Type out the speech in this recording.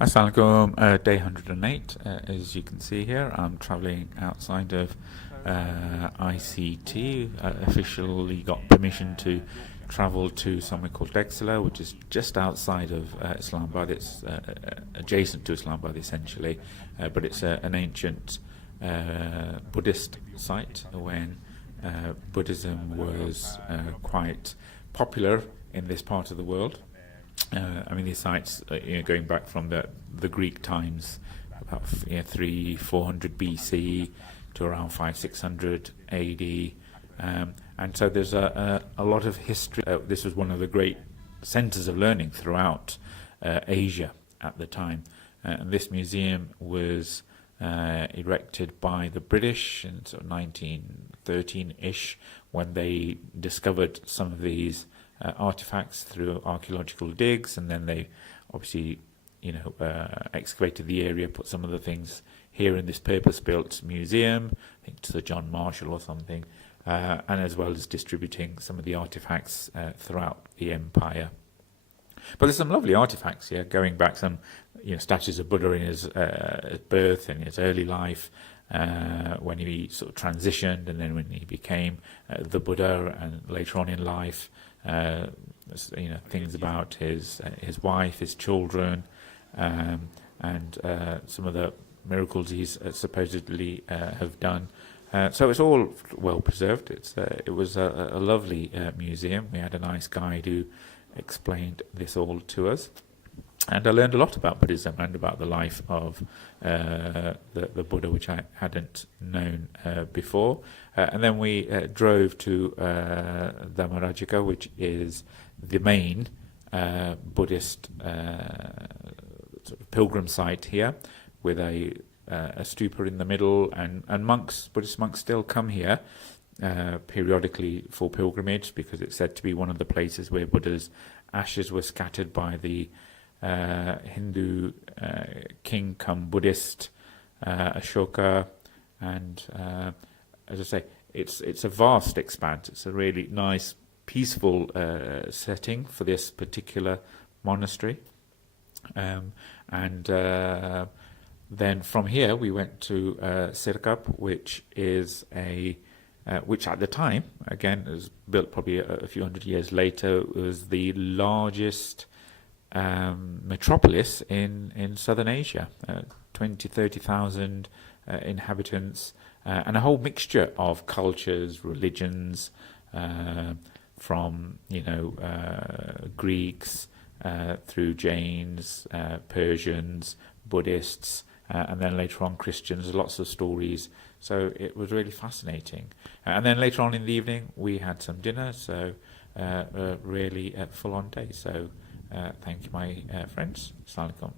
Assalamualaikum, day 108. As you can see here, I'm traveling outside of ICT. Officially got permission to travel to somewhere called TAXILA, which is just outside of Islamabad. It's adjacent to Islamabad, essentially, but it's an ancient Buddhist site when Buddhism was quite popular in this part of the world. These sites, going back from the Greek times, about 300-400 BC to around 500-600 AD, and so there's a lot of history. This was one of the great centres of learning throughout Asia at the time, and this museum was erected by the British in sort of 1913-ish, when they discovered some of these artifacts through archaeological digs, and then they obviously excavated the area, put some of the things here in this purpose-built museum, I think to the John Marshall or something, and as well as distributing some of the artifacts throughout the empire. But there's some lovely artifacts here, going back some statues of Buddha in his birth and his early life, when he sort of transitioned, and then when he became the Buddha, and later on in life, things about his wife, his children, and some of the miracles he's supposedly have done. So it's all well preserved. It was a lovely museum. We had a nice guide who explained this all to us, and I learned a lot about Buddhism and about the life of the Buddha, which I hadn't known before. And then we drove to Dharmarajika, which is the main Buddhist sort of pilgrim site here, with a stupa in the middle, and Buddhist monks still come here periodically for pilgrimage, because it's said to be one of the places where Buddha's ashes were scattered by the Hindu king come Buddhist Ashoka. And as I say, it's a vast expanse. It's a really nice, peaceful setting for this particular monastery. Then from here we went to Sirkap, which is which at the time, again, it was built probably a few hundred years later, was the largest metropolis in southern Asia, 20-30,000 inhabitants, and a whole mixture of cultures, religions, from Greeks through Jains, Persians, Buddhists, and then later on Christians. Lots of stories. So it was really fascinating. And then later on in the evening we had some dinner. So a really full-on day. So thank you, my friends. Assalamu alaikum.